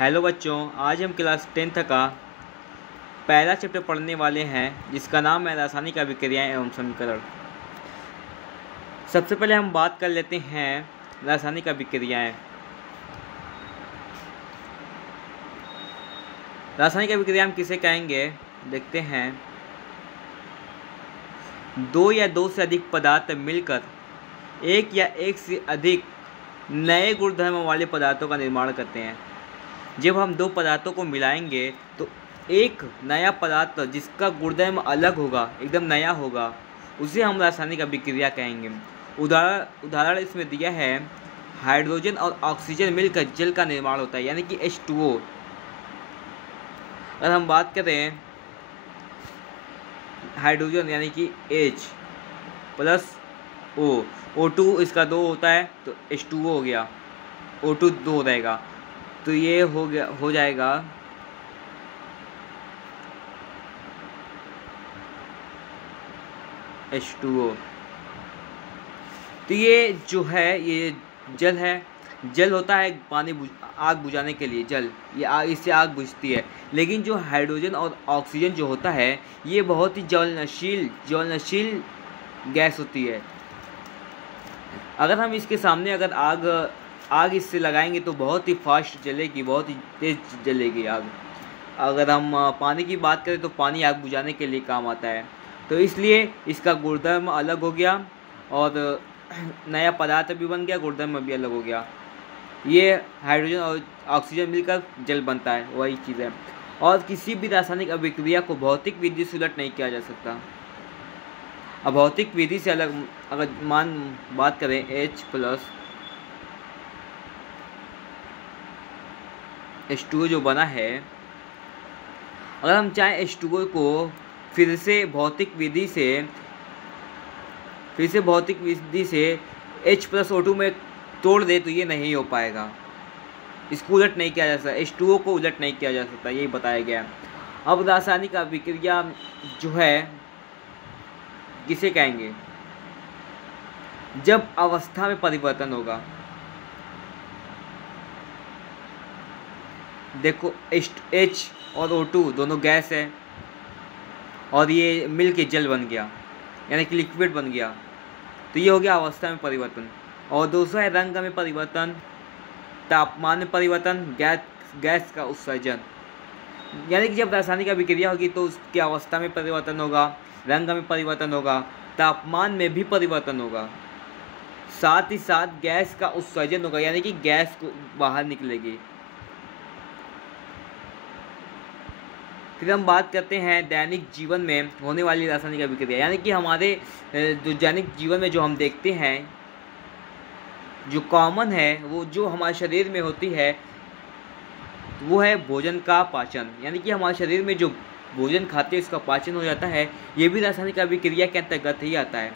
Hello बच्चों, आज हम क्लास 10th का पहला चैप्टर पढ़ने वाले हैं जिसका नाम है रासायनिक अभिक्रियाएं एवं समीकरण। सबसे पहले हम बात कर लेते हैं रासायनिक अभिक्रियाएं। रासायनिक अभिक्रिया हम किसे कहेंगे, देखते हैं। दो या दो से अधिक पदार्थ मिलकर एक या एक से अधिक नए गुणधर्म वाले पदार्थों का निर्माण करते हैं। जब हम दो पदार्थों को मिलाएंगे तो एक नया पदार्थ जिसका गुणधर्म अलग होगा, एकदम नया होगा, उसे हम रासायनिक अभिक्रिया कहेंगे। उदाहरण इसमें दिया है, हाइड्रोजन और ऑक्सीजन मिलकर जल का निर्माण होता है, यानी कि H2O। अगर हम बात करें हाइड्रोजन यानी कि H प्लस O2 इसका 2 होता है तो H2O हो गया, O2 2 रहेगा, तो ये हो जाएगा H2O। तो ये जो है ये जल है, जल होता है आग बुझाने के लिए, जल ये इससे आग बुझती है। लेकिन जो हाइड्रोजन और ऑक्सीजन जो होता है ये बहुत ही ज्वलनशील गैस होती है। अगर हम इसके सामने अगर आग इससे लगाएंगे तो बहुत ही फास्ट जलेगी, बहुत ही तेज जलेगी आग। अगर हम पानी की बात करें तो पानी आग बुझाने के लिए काम आता है, तो इसलिए इसका गुणधर्म अलग हो गया और नया पदार्थ भी बन गया, गुणधर्म भी अलग हो गया। ये हाइड्रोजन और ऑक्सीजन मिलकर जल बनता है, वही चीज़ है। और किसी भी रासायनिक अभिक्रिया को भौतिक विधि से उलट नहीं किया जा सकता। अब भौतिक विधि से अलग अगर बात करें H प्लस H2O जो बना है, अगर हम चाहें H2O को फिर से भौतिक विधि से H प्लस O2 में तोड़ दे तो ये नहीं हो पाएगा। इसको उलट नहीं किया जा सकता, H2O को उलट नहीं किया जा सकता, यही बताया गया। अब रासायनिक अभिक्रिया जो है किसे कहेंगे, जब अवस्था में परिवर्तन होगा। देखो H और O2 दोनों गैस है और ये मिल के जल बन गया, यानी कि लिक्विड बन गया, तो ये हो गया अवस्था में परिवर्तन। और दूसरा है रंग में परिवर्तन, तापमान में परिवर्तन, गैस का उत्सर्जन। यानी कि जब रासायनिक अभिक्रिया होगी तो उसकी अवस्था में परिवर्तन होगा, रंग में परिवर्तन होगा, तापमान में भी परिवर्तन होगा, साथ ही साथ गैस का उत्सर्जन होगा, यानी कि गैस को बाहर निकलेगी। फिर हम बात करते हैं दैनिक जीवन में होने वाली रासायनिक अभिक्रिया, यानी कि हमारे जो दैनिक जीवन में जो हम देखते हैं, जो कॉमन है, वो जो हमारे शरीर में होती है वो है भोजन का पाचन। यानी कि हमारे शरीर में जो भोजन खाते हैं इसका पाचन हो जाता है, ये भी रासायनिक अभिक्रिया के अंतर्गत ही आता है।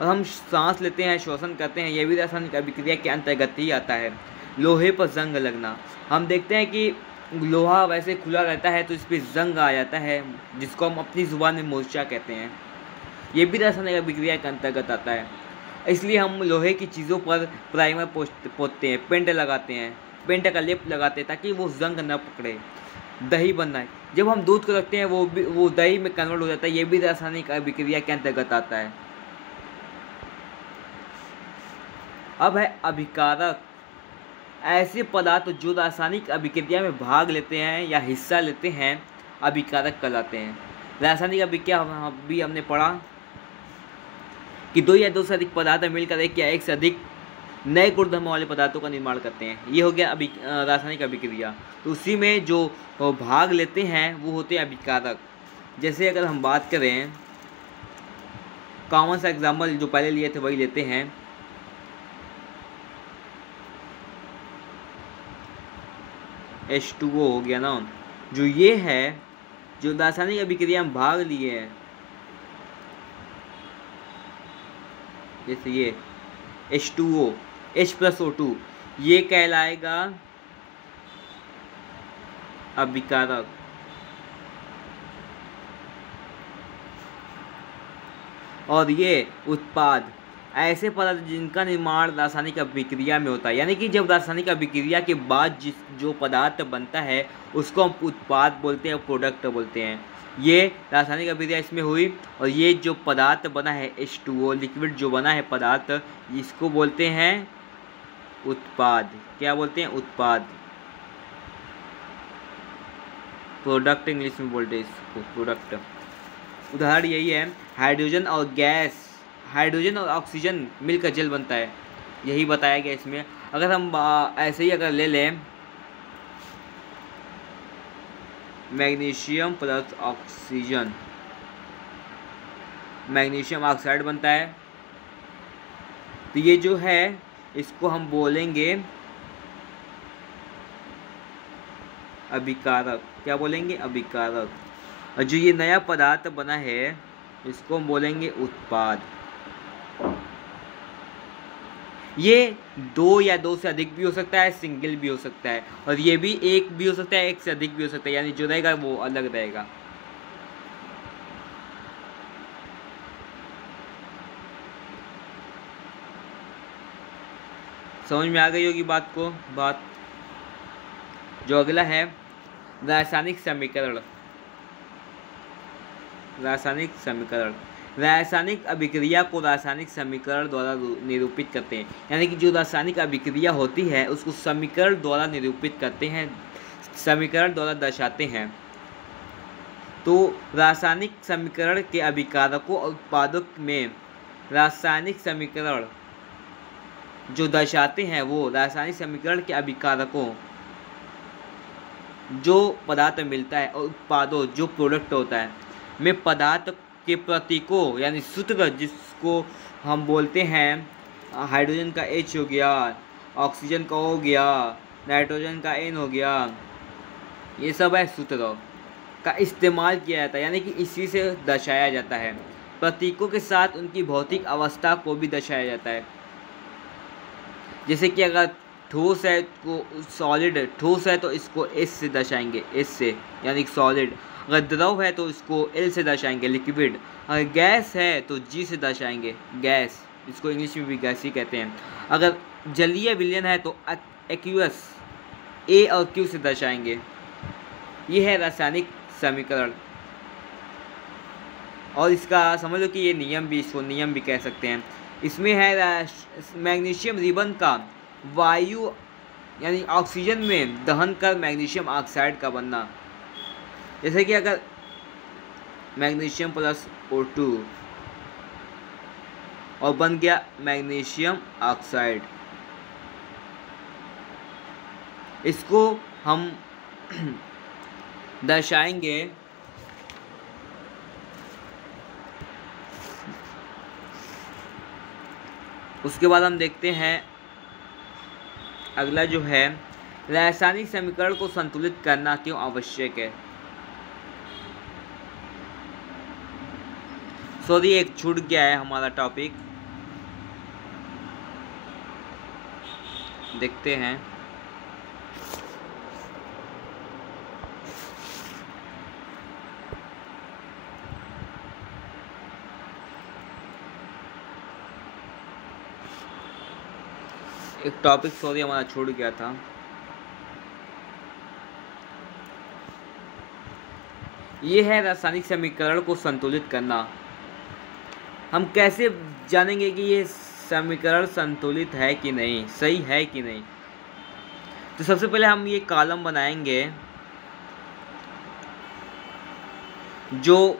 और हम सांस लेते हैं, श्वसन करते हैं, ये भी रासायनिक अभिक्रिया के अंतर्गत ही आता है। लोहे पर जंग लगना, हम देखते हैं कि लोहा वैसे खुला रहता है तो इस पर जंग आ जाता है, जिसको हम अपनी ज़ुबान में मोर्चा कहते हैं, ये भी रासायनिक अभिक्रिया के अंतर्गत आता है। इसलिए हम लोहे की चीज़ों पर प्राइमर पोतते हैं, पेंट लगाते हैं, पेंट का लेप लगाते हैं ताकि वो जंग न पकड़े। दही बनना है, जब हम दूध को रखते हैं वो दही में कन्वर्ट हो जाता है, ये भी रासायनिक अभिक्रिया के अंतर्गत आता है। अब है अभिकारक, ऐसे पदार्थ जो रासायनिक अभिक्रिया में भाग लेते हैं या हिस्सा लेते हैं अभिकारक कहलाते हैं। रासायनिक अभिक्रिया भी हमने पढ़ा कि दो या दो से अधिक पदार्थ मिलकर एक या एक से अधिक नए गुणधर्म वाले पदार्थों का निर्माण करते हैं, ये हो गया रासायनिक अभिक्रिया। तो उसी में जो भाग लेते हैं वो होते हैं अभिकारक। जैसे अगर हम बात करें, कॉमन सा एग्जाम्पल जो पहले लिए थे वही लेते हैं। H2O हो गया ना, जो ये है जो रासायनिक अभिक्रिया में भाग लिए हैं, जैसे ये H2O H प्लस O2, ये कहलाएगा अभिकारक। और ये उत्पाद, ऐसे पदार्थ जिनका निर्माण रासायनिक अभिक्रिया में होता है, यानी कि जब रासायनिक अभिक्रिया के बाद जो पदार्थ बनता है उसको हम उत्पाद बोलते हैं, प्रोडक्ट बोलते हैं। ये रासायनिक अभिक्रिया इसमें हुई और ये जो पदार्थ बना है H2O लिक्विड जो बना है पदार्थ, इसको बोलते हैं उत्पाद। क्या बोलते हैं? उत्पाद। प्रोडक्ट इंग्लिश में बोलते हैं इसको, प्रोडक्ट। उदाहरण यही है, हाइड्रोजन और गैस, हाइड्रोजन और ऑक्सीजन मिलकर जल बनता है, यही बताया गया इसमें। अगर हम ऐसे ही अगर ले लें magnesium plus oxygen, magnesium oxide बनता है, तो ये जो है इसको हम बोलेंगे अभिकारक। क्या बोलेंगे? अभिकारक। और जो ये नया पदार्थ बना है इसको हम बोलेंगे उत्पाद। ये दो या दो से अधिक भी हो सकता है, सिंगल भी हो सकता है, और ये भी एक भी हो सकता है, एक से अधिक भी हो सकता है, यानी जो रहेगा वो अलग रहेगा। समझ में आ गई होगी बात को। बात जो अगला है रासायनिक समीकरण। रासायनिक समीकरण, रासायनिक अभिक्रिया को रासायनिक समीकरण द्वारा निरूपित करते हैं, यानी कि जो रासायनिक अभिक्रिया होती है उसको समीकरण द्वारा निरूपित करते हैं, समीकरण द्वारा दर्शाते हैं। तो रासायनिक समीकरण के अभिकारकों और उत्पादों में रासायनिक समीकरण जो दर्शाते हैं वो रासायनिक समीकरण के अभिकारकों जो पदार्थ मिलता है और उत्पादों जो प्रोडक्ट होता है में पदार्थ के प्रतीकों यानी सूत्र, जिसको हम बोलते हैं हाइड्रोजन का H हो गया, ऑक्सीजन का O हो गया, नाइट्रोजन का N हो गया, ये सब है सूत्र का इस्तेमाल किया जाता है, यानी कि इसी से दर्शाया जाता है। प्रतीकों के साथ उनकी भौतिक अवस्था को भी दर्शाया जाता है। जैसे कि अगर ठोस है तो सॉलिड, ठोस है तो इसको S से दर्शाएंगे, S से यानी सॉलिड। अगर द्रव है तो इसको L से दर्शाएंगे, लिक्विड। अगर गैस है तो G से दर्शाएंगे, गैस, इसको इंग्लिश में भी गैस ही कहते हैं। अगर जलीय विलयन है तो एक्वस, A और Q से दर्शाएंगे। ये है रासायनिक समीकरण, और इसका समझ लो कि ये नियम भी, इसको नियम भी कह सकते हैं। इसमें है मैग्नीशियम रिबन का वायु यानी ऑक्सीजन में दहन कर मैग्नीशियम ऑक्साइड का बनना। जैसे कि अगर मैग्नीशियम प्लस O2 और बन गया मैग्नीशियम ऑक्साइड, इसको हम दर्शाएंगे उसके बाद हम देखते हैं अगला जो है रासायनिक समीकरण को संतुलित करना क्यों आवश्यक है। सॉरी, एक छूट गया है हमारा टॉपिक, देखते हैं। एक टॉपिक सॉरी हमारा छूट गया था। ये है रासायनिक समीकरण को संतुलित करना। हम कैसे जानेंगे कि ये समीकरण संतुलित है कि नहीं, सही है कि नहीं? तो सबसे पहले हम ये कॉलम बनाएंगे, जो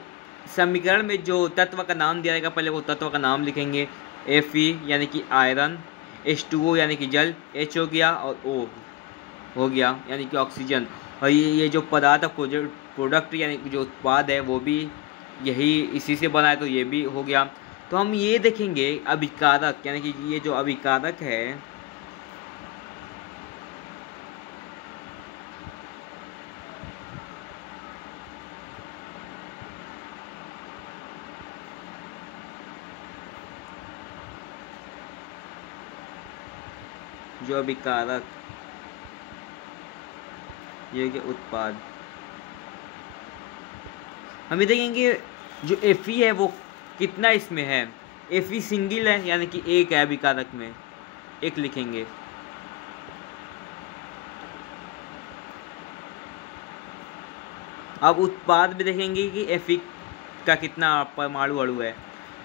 समीकरण में जो तत्व का नाम दिया जाएगा पहले वो तत्व का नाम लिखेंगे। Fe यानी कि आयरन, H2O यानी कि जल, H हो गया और O हो गया यानी कि ऑक्सीजन। और ये जो पदार्थ प्रोडक्ट यानी कि जो उत्पाद है वो भी यही इसी से बना है, तो ये भी हो गया। तो हम ये देखेंगे अभिकारक, यानी कि ये जो अभिकारक है जो अभिकारक, ये के उत्पाद, हम ये देखेंगे जो Fe है वो कितना इसमें है, Fe सिंगल है यानी कि एक है अभिकारक में, एक लिखेंगे। अब उत्पाद में देखेंगे कि Fe का कितना परमाणु अणु है।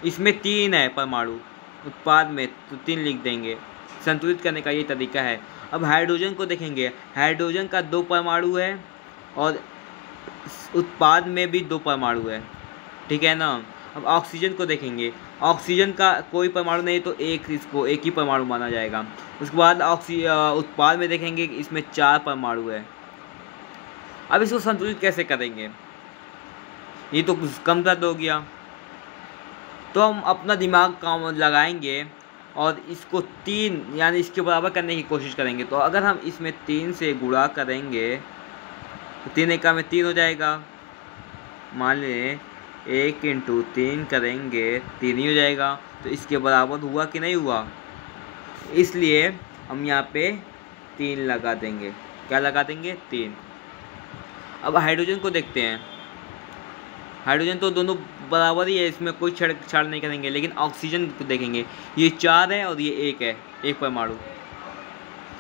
इसमें 3 है परमाणु उत्पाद में, तो 3 लिख देंगे। संतुलित करने का ये तरीका है। अब हाइड्रोजन को देखेंगे, हाइड्रोजन का 2 परमाणु है और उत्पाद में भी 2 परमाणु है, ठीक है ना। अब ऑक्सीजन को देखेंगे, ऑक्सीजन का कोई परमाणु नहीं तो इसको एक ही परमाणु माना जाएगा। उसके बाद उत्पाद में देखेंगे कि इसमें 4 परमाणु है। अब इसको संतुलित कैसे करेंगे, ये तो कुछ कम दर्द हो गया, तो हम अपना दिमाग काम लगाएंगे और इसको 3 यानी इसके बराबर करने की कोशिश करेंगे। तो अगर हम इसमें 3 से गुणा करेंगे तो 3 एका में 3 हो जाएगा। मान लें 1 × 3 करेंगे 3 ही हो जाएगा, तो इसके बराबर हुआ कि नहीं हुआ, इसलिए हम यहाँ पे 3 लगा देंगे। क्या लगा देंगे, 3। अब हाइड्रोजन को देखते हैं, हाइड्रोजन तो दोनों बराबर ही है, इसमें कोई छाड़ नहीं करेंगे। लेकिन ऑक्सीजन को देखेंगे, ये 4 है और ये 1 है, एक परमाणु,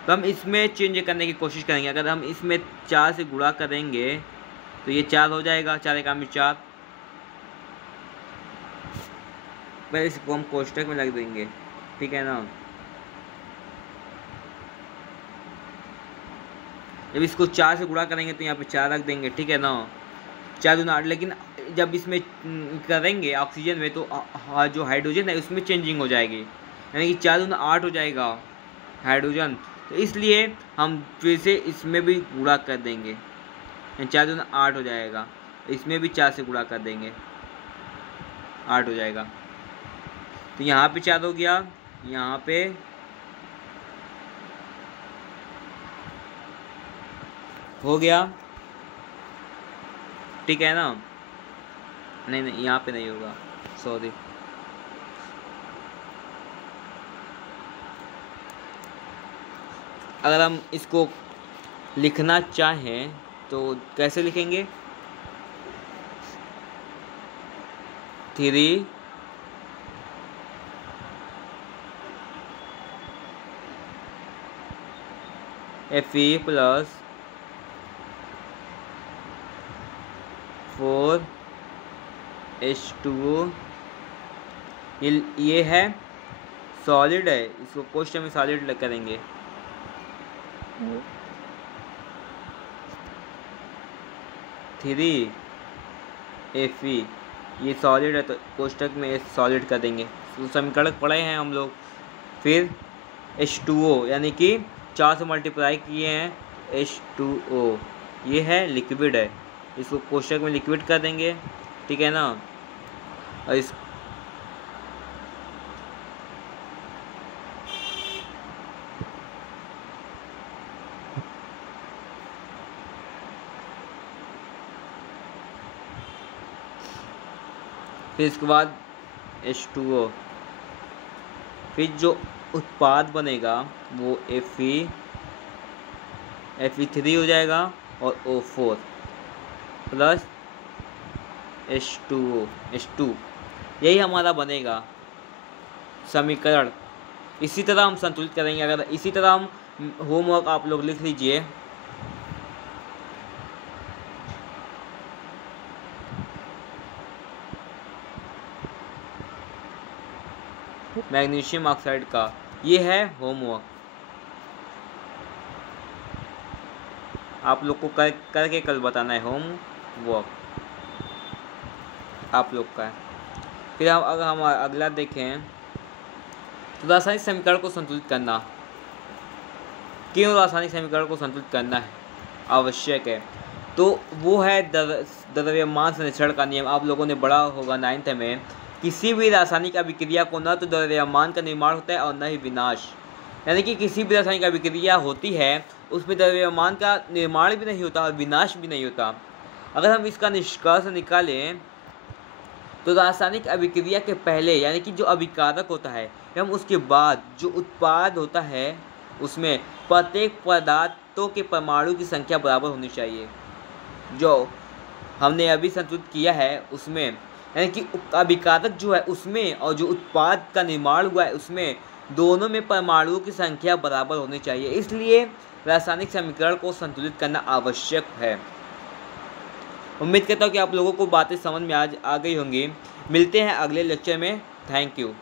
तो हम इसमें चेंज करने की कोशिश करेंगे। अगर हम इसमें 4 से गुणा करेंगे तो ये 4 हो जाएगा, 4 एका में 4। पहले इसको हम कोष्ठक में लग देंगे, ठीक है ना। जब इसको 4 से गुणा करेंगे तो यहाँ पे 4 रख देंगे, ठीक है ना। 4 दूना 8, लेकिन जब इसमें करेंगे ऑक्सीजन में तो जो हाइड्रोजन है उसमें चेंजिंग हो जाएगी, यानी कि 4 दूना 8 हो जाएगा हाइड्रोजन। तो इसलिए हम फिर से इसमें भी गुणा कर देंगे, 4 दूना 8 हो जाएगा। इसमें भी 4 से गुणा कर देंगे, 8 हो जाएगा। तो यहाँ पे 4 हो गया, यहाँ पे हो गया, ठीक है ना। नहीं यहाँ पे नहीं होगा, सॉरी। अगर हम इसको लिखना चाहें तो कैसे लिखेंगे, 3 Fe + 4 H2O, ये है सॉलिड है, इसको क्वेश्चन में सॉलिड करेंगे। थ्री Fe ये सॉलिड है तो कोष्टक में सॉलिड कर देंगे, तो समीकरण पढ़े हैं हम लोग। फिर H2O यानी कि 4 से मल्टीप्लाई किए हैं H2O, ये है लिक्विड है, इसको कोष्टक में लिक्विड कर देंगे, ठीक है ना। और इस फिर इसके बाद H2O, फिर जो उत्पाद बनेगा वो Fe3 हो जाएगा और O4 प्लस H2 यही हमारा बनेगा समीकरण। इसी तरह हम संतुलित करेंगे। अगर इसी तरह हम होमवर्क आप लोग लिख लीजिए, मैग्नीशियम ऑक्साइड का, ये है होमवर्क, आप लोग को करके कल बताना है होमवर्क आप लोग का है। फिर अगर हम अगला देखें तो रासायनिक समीकरण को संतुलित करना, क्यों रासायनिक समीकरण को संतुलित करना है आवश्यक है, तो वो है द्रव्यमान संरक्षण का नियम। आप लोगों ने पढ़ा होगा 9th में, किसी भी रासायनिक अभिक्रिया को न तो द्रव्यमान का निर्माण होता है और न ही विनाश, यानी कि किसी भी रासायनिक अभिक्रिया होती है उसमें द्रव्यमान का निर्माण भी नहीं होता और विनाश भी नहीं होता। अगर हम इसका निष्कर्ष निकालें तो रासायनिक अभिक्रिया के पहले यानी कि जो अभिकारक होता है एवं उसके बाद जो उत्पाद होता है उसमें प्रत्येक पदार्थों के परमाणु की संख्या बराबर होनी चाहिए। जो हमने अभी संतुलित किया है उसमें यानी कि अभिकारक जो है उसमें और जो उत्पाद का निर्माण हुआ है उसमें दोनों में परमाणुओं की संख्या बराबर होनी चाहिए। इसलिए रासायनिक समीकरण को संतुलित करना आवश्यक है। उम्मीद करता हूँ कि आप लोगों को बातें समझ में आ गई होंगी। मिलते हैं अगले लेक्चर में। Thank you.